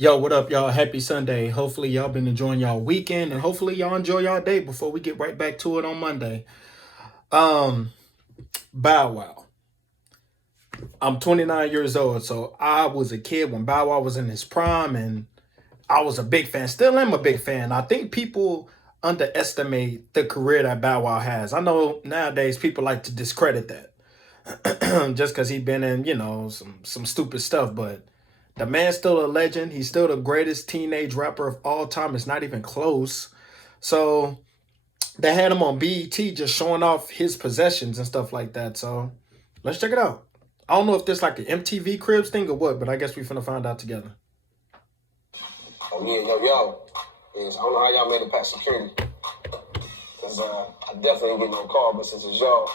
Yo, what up, y'all? Happy Sunday. Hopefully, y'all been enjoying y'all weekend, and hopefully, y'all enjoy y'all day before we get right back to it on Monday. Um, Bow Wow. I'm 29 years old, so I was a kid when Bow Wow was in his prime, and I was a big fan. Still am a big fan. I think people underestimate the career that Bow Wow has. I know nowadays people like to discredit that just because he been in, some stupid stuff, but the man's still a legend. He's still the greatest teenage rapper of all time. It's not even close. So they had him on BET just showing off his possessions and stuff like that. So let's check it out. I don't know if this like an MTV Cribs thing or what, but I guess we finna find out together. Oh yeah, yo. Yes, I don't know how y'all made it past security. Cause I definitely ain't getting no call, but since it's y'all,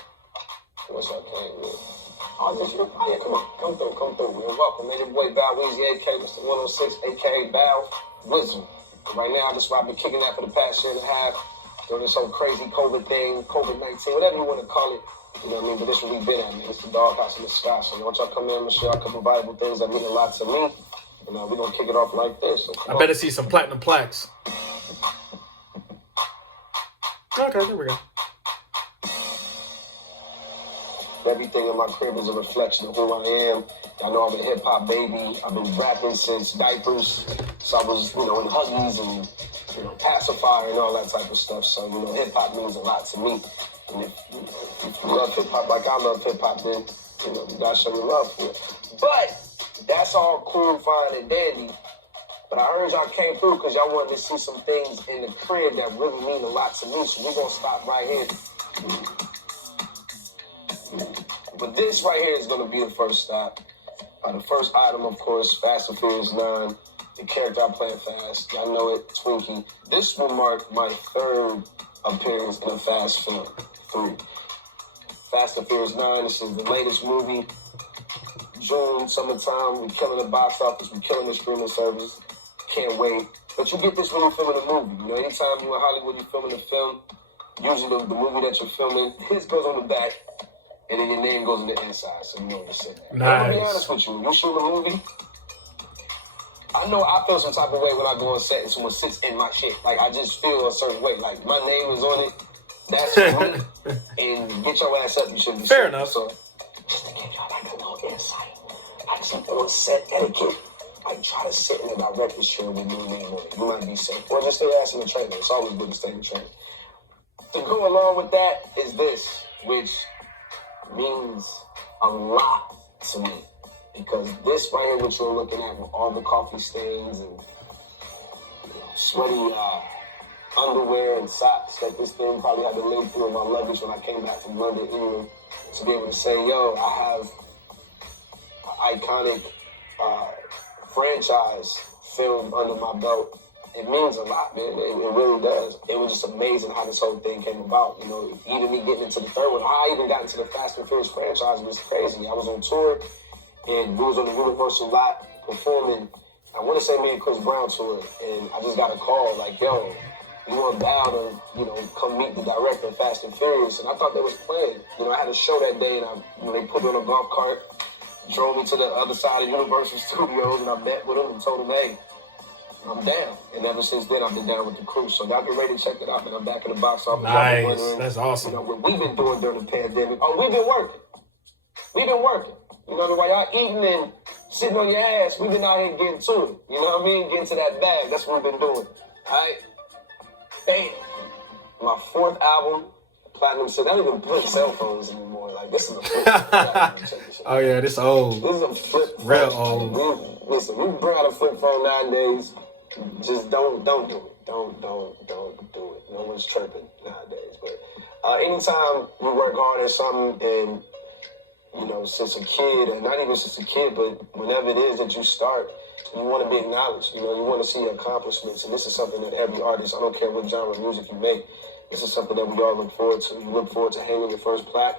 what's up, playing with? Oh, just yeah, come through. You're welcome, man. Your boy Bow Weezy, aka Mr. 106, aka Bow Wisdom. Right now, that's why I've been kicking that for the past year and a half. During this whole crazy COVID thing, COVID-19, whatever you want to call it. You know what I mean? But this is what we've been at, man. It's the doghouse in the sky. So once y'all come in, I'm share a couple valuable things that mean a lot to me. And we're going to kick it off like this. So I better see some platinum plaques. Okay, here we go. Everything in my crib is a reflection of who I am. I know I'm a hip hop baby. I've been rapping since diapers. So I was, in Huggies and, pacifier and all that type of stuff. So, hip hop means a lot to me. And if you love hip hop like I love hip hop, then, you gotta show your love for it. But that's all cool, fine, and dandy. But I heard y'all came through because y'all wanted to see some things in the crib that really mean a lot to me. So we're gonna stop right here. But this right here is going to be the first stop. The first item, of course, Fast and Furious 9. The character I play Fast. Y'all know it, Twinkie. This will mark my third appearance in a Fast film. 3. Fast and Furious 9. This is the latest movie. June, summertime. We're killing the box office. We're killing the streaming service. Can't wait. But you get this when you're filming a movie. Anytime you're in Hollywood, you're filming a film. Usually the movie that you're filming, this goes on the back. And then your name goes on the inside, so you know what to say. Nice. I'm gonna be honest with you. You shoot a movie, I know I feel some type of way when I go on set and someone sits in my shit. Like, I just feel a certain way. Like, my name is on it. That's me. And get your ass up. You shouldn't be fair enough. So, just to give y'all like a little insight. I just on set etiquette. Like, try to sit in the director's chair with your name on it. You might be safe. Or just stay ass in the trailer. It's always good to stay in the trailer. To go along with that is this, which means a lot to me, because this right here, what you're looking at with all the coffee stains and sweaty underwear and socks that this thing probably had to live through in my luggage when I came back from London, England, to be able to say, yo, I have an iconic franchise film under my belt. It means a lot, man. It really does. It was just amazing how this whole thing came about. Even me getting into the third one, how I even got into the Fast and Furious franchise was crazy. I was on tour, and we was on the Universal lot performing. I want to say me and Chris Brown tour, and I just got a call like, yo, you want Val to, come meet the director of Fast and Furious? And I thought they was playing. I had a show that day, and they put me on a golf cart, drove me to the other side of Universal Studios, and I met with him and told him, hey, I'm down. And ever since then, I've been down with the crew. So y'all get ready to check it out, man. I'm back in the box office. Nice. That's awesome. What we've been doing during the pandemic. Oh, we've been working. While y'all eating and sitting on your ass, we've been out here getting to it. You know what I mean? Getting to that bag. That's what we've been doing. All right? Bam. My 4th album, Platinum City. I don't even play cell phones anymore. Like, this is a flip. Oh, yeah, this old. This is a flip phone. Real old. We bring out a flip phone nowadays. Just don't do it. Don't do it. No one's tripping nowadays. But anytime we work hard at something, and since a kid, and not even since a kid, but whenever it is that you start, you want to be acknowledged. You want to see your accomplishments, and this is something that every artist, I don't care what genre of music you make, this is something that we all look forward to. You look forward to hanging your first plaque.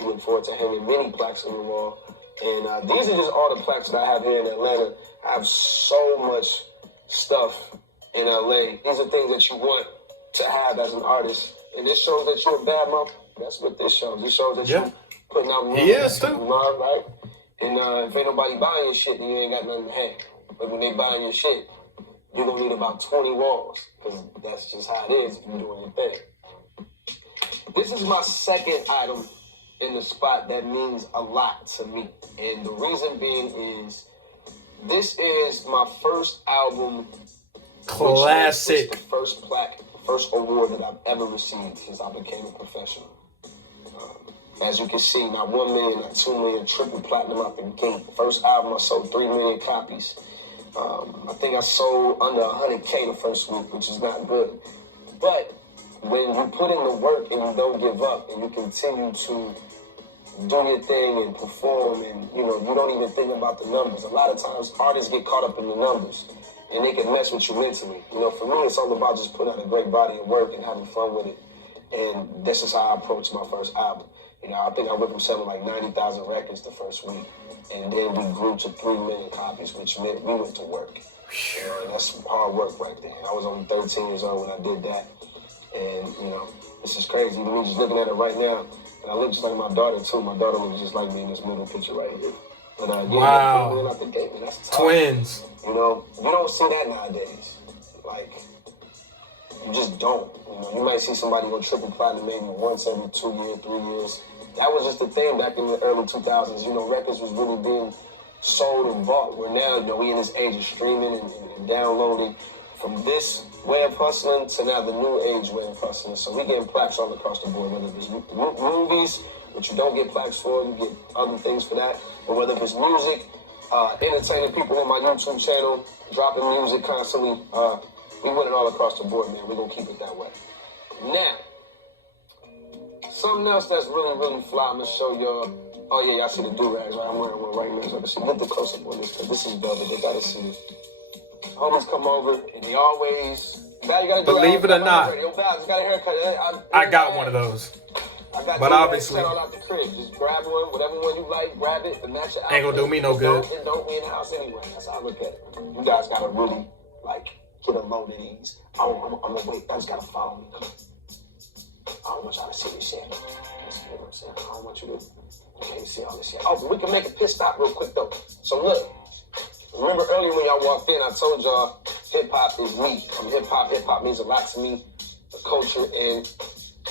You look forward to hanging many plaques on your wall. And these are just all the plaques that I have here in Atlanta. I have so much stuff in LA. These are things that you want to have as an artist. And this shows that you're a bad mother. That's what this shows. This shows that you're putting out money. He is too. Right? And if ain't nobody buying your shit, then you ain't got nothing to have. But when they buying your shit, you're going to need about 20 walls, because that's just how it is if you're doing your thing. This is my second item in the spot that means a lot to me. And the reason being is, this is my first album. Classic. Which was the first plaque, first award that I've ever received since I became a professional. As you can see, not 1 million, not 2 million, triple platinum out the gate. First album, I sold 3 million copies. I think I sold under 100K the first week, which is not good. But when you put in the work and you don't give up and you continue to do your thing and perform, and you don't even think about the numbers. A lot of times artists get caught up in the numbers and they can mess with you mentally. For me, it's all about just putting out a great body of work and having fun with it. And this is how I approached my first album. I think I went from selling like 90,000 records the first week, and then we grew to 3 million copies, which meant we went to work. And that's some hard work right there. I was only 13 years old when I did that. And, this is crazy. Me just looking at it right now, and I look just like my daughter, too. My daughter looks just like me in this middle picture right here. But, wow. Out the gate, man, that's tough. Twins. You don't see that nowadays. Like, you just don't. You might see somebody go triple platinum maybe once every 2 years, 3 years. That was just the thing back in the early 2000s. Records was really being sold and bought. Where now, we in this age of streaming and downloading. From this way of hustling to now the new age way of hustling. So we getting plaques all across the board, whether it's movies, which you don't get plaques for, you get other things for that. Or whether it's music, entertaining people on my YouTube channel, dropping music constantly. We win it all across the board, man. We're going to keep it that way. Now, something else that's really, really fly, I'm going to show y'all. Oh, yeah, y'all see the do-rags, right? I'm wearing one right now. So I can get the close-up on this, because this is velvet. They got to see it. Homies come over, and they always... Now you gotta believe it or not, Yo, Val, just got a haircut. I got one of those. But obviously... all out the crib. Just grab one, whatever one you like, grab it, and match it out. Ain't gonna do me no good. It don't be in the house anyway. That's how I look at it. You guys gotta really, get a load of these. I'm gonna wait. I just gotta follow me. I don't want y'all to see this shit. That's what I'm saying. I don't want you to can't see all this shit. Oh, but we can make a pit stop real quick though. So look, remember earlier when y'all walked in, I told y'all hip hop is me. I'm hip hop. Hip hop means a lot to me, the culture, and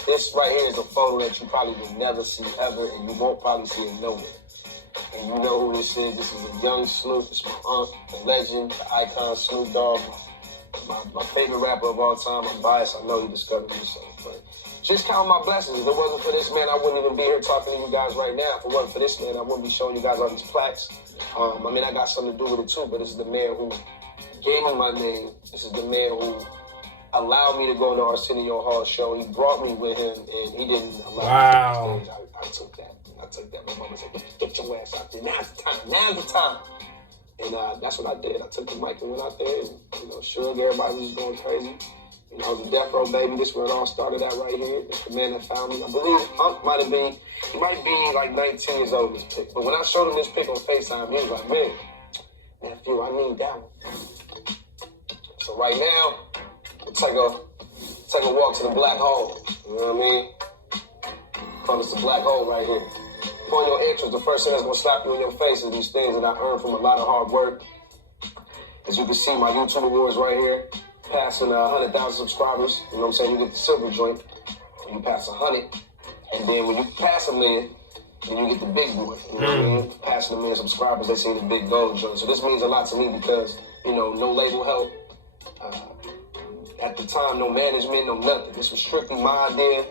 this right here is a photo that you probably will never see ever, and you won't probably see it nowhere. And you know who this is. This is a young Snoop. It's my aunt, the legend, the icon, Snoop Dogg. My favorite rapper of all time. I'm biased. I know he discovered me, but just count my blessings. If it wasn't for this man, I wouldn't even be here talking to you guys right now. If it wasn't for this man, I wouldn't be showing you guys all these plaques. I got something to do with it too, but this is the man who gave me my name. This is the man who allowed me to go on the Arsenio Hall show. He brought me with him, and he didn't allow me to stage. I took that. My mama said, get your ass out there. Now's the time. Now's the time. And that's what I did. I took the mic and went out there and, Suge, everybody was going crazy. I was a Death Row baby. This is where it all started at right here. It's the man that found me. I believe Unc might be like 19 years old in this pic. But when I showed him this pic on FaceTime, he was like, man, nephew, I need that one. So right now, we'll take a walk to the black hole. You know what I mean? It's the black hole right here. Upon your entrance, the first thing that's going to slap you in your face is these things that I earned from a lot of hard work. As you can see, my YouTube awards right here, passing 100,000 subscribers. You know what I'm saying? You get the silver joint, and you pass 100. And then when you pass 1 million, then you get the big boy. You know what I mean? Passing 1 million subscribers, they see the big gold joint. So this means a lot to me because, no label help. At the time, no management, no nothing. This was strictly my idea.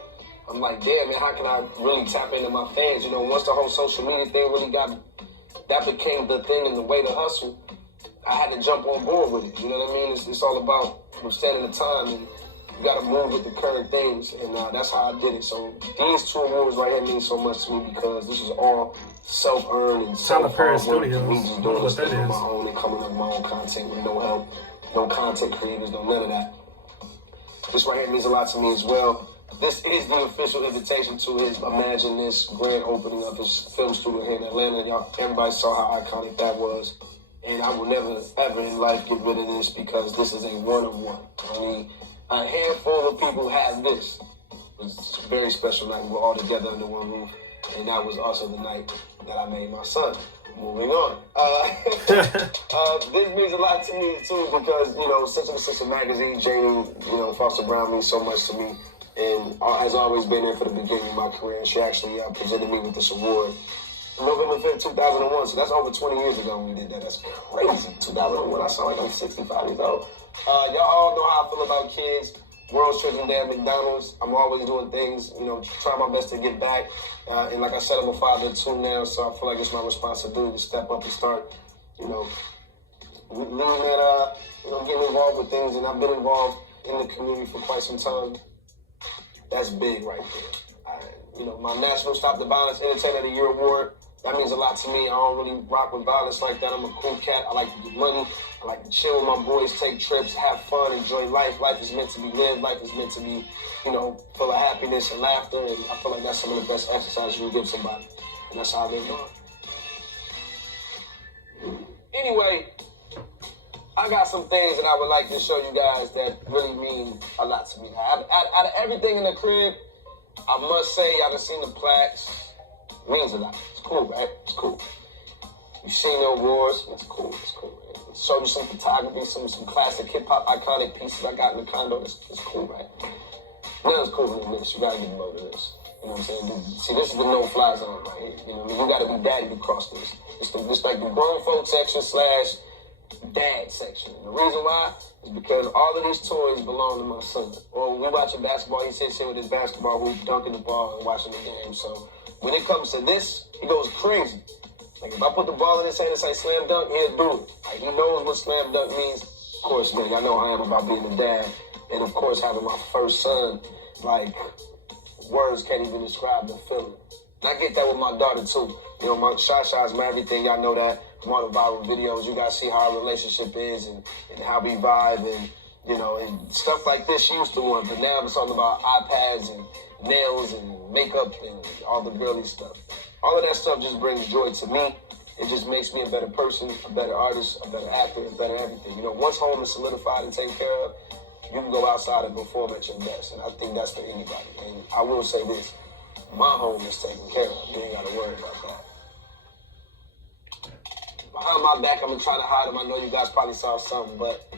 I'm like, damn, man, how can I really tap into my fans? Once the whole social media thing really that became the thing and the way to hustle, I had to jump on board with it. You know what I mean? It's all about standing the time, and you got to move with the current things, and that's how I did it. So these 2 awards right here mean so much to me because this is all self-earned and Tyler Studios. We just doing this thing on my own and coming up with my own content with no help, no content creators, no none of that. This right here means a lot to me as well. This is the official invitation to his Imagine This grand opening of his film studio here in Atlanta. Everybody saw how iconic that was. And I will never, ever in life get rid of this because this is a one-of-one. Only a handful of people have this. It's a very special night. We're all together under one roof. And that was also the night that I made my son. Moving on. This means a lot to me too because Central Sister Magazine, Jamie, Foster Brown means so much to me, and has always been there for the beginning of my career. And she actually presented me with this award November 5th, 2001. So that's over 20 years ago when we did that. That's crazy. 2001. I sound like I'm 65 years old. Y'all all know how I feel about kids. World's Children's Day at McDonald's. I'm always doing things, trying my best to get back. And like I said, I'm a father too now, so I feel like it's my responsibility to step up and start, leading that, getting involved with things. And I've been involved in the community for quite some time. That's big right there. My National Stop the Violence Entertainer of the Year award. That means a lot to me. I don't really rock with violence like that. I'm a cool cat. I like to get money. I like to chill with my boys, take trips, have fun, enjoy life. Life is meant to be lived. Life is meant to be, full of happiness and laughter. And I feel like that's some of the best exercise you can give somebody. And that's how I've been doing. Anyway, I got some things that I would like to show you guys that really mean a lot to me. Out of everything in the crib, I must say, y'all done seen the plaques. Means a lot. It's cool, right? It's cool. You've seen the awards. It's cool. It's cool, man. Show you some photography, some classic hip-hop iconic pieces I got in the condo. It's cool, right? Nothing's cooler than this. You gotta get more than this. You know what I'm saying? See, this is the no-fly zone right here. You gotta be daddy to cross this. It's like the grown folk section / dad section. And the reason why is because all of these toys belong to my son. Or when we watching basketball, he sits here with his basketball hoop, dunking the ball and watching the game. So when it comes to this, he goes crazy. Like if I put the ball in his hand and say slam dunk, he'll do it. Like he knows what slam dunk means. Of course, man, y'all know how I am about being a dad. And of course, having my first son, like words can't even describe the feeling. And I get that with my daughter too. My Shasha's my everything. Y'all know that from all the viral videos. You guys see how our relationship is and how we vibe and and stuff like this she used to want. But now it's all about iPads and nails and makeup and all the girly stuff. All of that stuff just brings joy to me. It just makes me a better person, a better artist, a better actor, a better everything. Once home is solidified and taken care of, you can go outside and perform at your best. And I think that's for anybody. And I will say this, my home is taken care of. You ain't got to worry about that. Behind my back, I'm trying to hide them. I know you guys probably saw something, but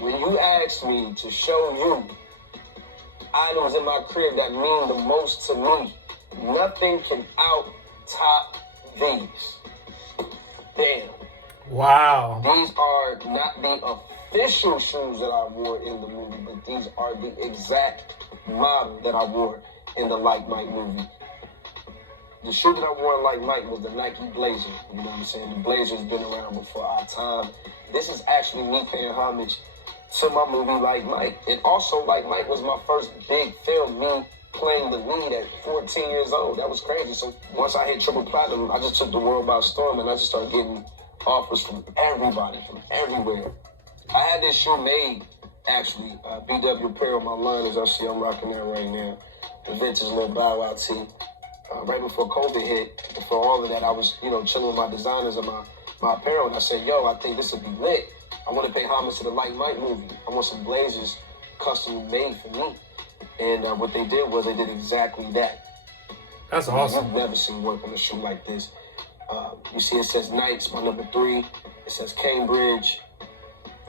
when you asked me to show you items in my crib that mean the most to me, nothing can out-top these. Damn. Wow. These are not the official shoes that I wore in the movie, but these are the exact model that I wore in the Like Mike movie. The shoe that I wore in Like Mike was the Nike Blazer. You know what I'm saying? The Blazer's been around before our time. This is actually me paying homage to my movie Like Mike. And also, Like Mike was my first big film, me playing the lead at 14 years old. That was crazy. So once I hit triple platinum, I just took the world by storm and I just started getting offers from everybody, from everywhere. I had this shoe made, actually, BW Apparel, my line, as I see I'm rocking that right now. The vintage little Bow Wow tee. Right before COVID hit, before all of that, I was, chilling with my designers and my apparel, and I said, yo, I think this would be lit. I want to pay homage to the Like Mike movie. I want some blazers custom made for me. And what they did was they did exactly that. That's awesome. I've never seen work on a shoe like this. You see it says Knights, my number 3. It says Cambridge.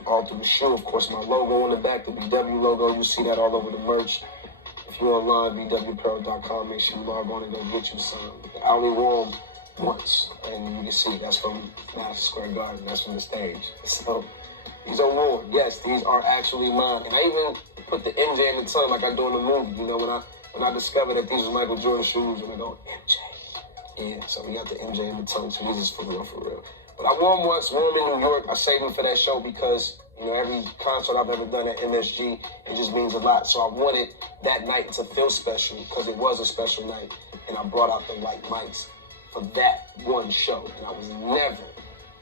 All through the shoe, of course, my logo on the back, the BW logo. You see that all over the merch. If you're online, bwapparel.com, make sure you log on and go get you some. I only wore them once, and you can see that's from Madison Square Garden. That's from the stage. So these are worn. Yes, these are actually mine. And I even put the MJ in the tongue like I do in the movie. When I discovered that these were Michael Jordan shoes, and I go, MJ. Yeah, so we got the MJ in the tongue, so these is for real, for real. But I wore them once, wore them in New York. I saved them for that show because, every concert I've ever done at MSG, it just means a lot. So I wanted that night to feel special because it was a special night. And I brought out the Like Mikes for that one show. And I was never,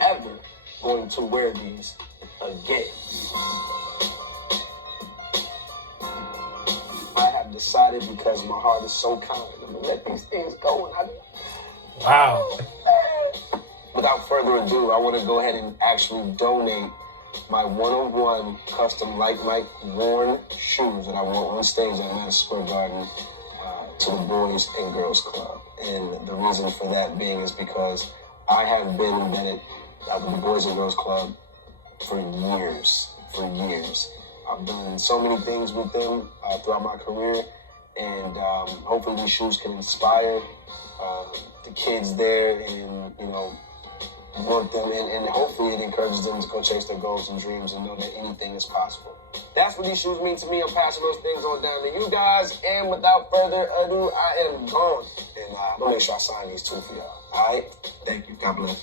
ever going to wear these again. I have decided because my heart is so kind, I'm going to let these things go. Wow. Without further ado, I want to go ahead and actually donate my 101 custom Like Mike worn shoes that I wore on stage at Madison Square Garden to the Boys and Girls Club. And the reason for that being is because I have been embedded with the Boys and Girls Club for years. I've done so many things with them throughout my career, and hopefully these shoes can inspire the kids there, and want them, and hopefully it encourages them to go chase their goals and dreams and know that anything is possible. That's what these shoes mean to me. I'm passing those things on down to you guys, and without further ado, I am gone. And I'm gonna make sure I sign these too for y'all. All right? Thank you. God bless.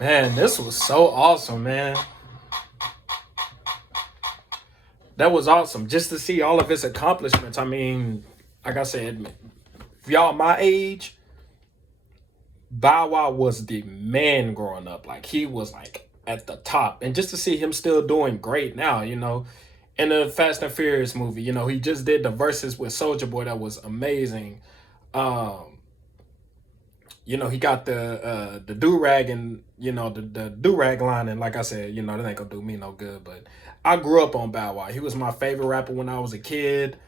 Man, this was so awesome, man. That was awesome just to see all of his accomplishments. I mean, like I said, if y'all my age, Bow Wow was the man growing up. Like, he was like at the top. And just to see him still doing great now, in the Fast and Furious movie, he just did the verses with Soulja Boy. That was amazing. He got the do-rag and, the do-rag line. And like I said, that ain't gonna do me no good. But I grew up on Bow Wow. He was my favorite rapper when I was a kid.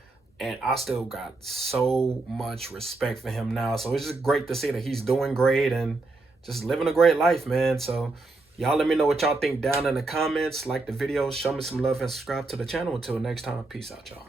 And I still got so much respect for him now. So it's just great to see that he's doing great and just living a great life, man. So y'all let me know what y'all think down in the comments. Like the video, show me some love, and subscribe to the channel. Until next time, peace out, y'all.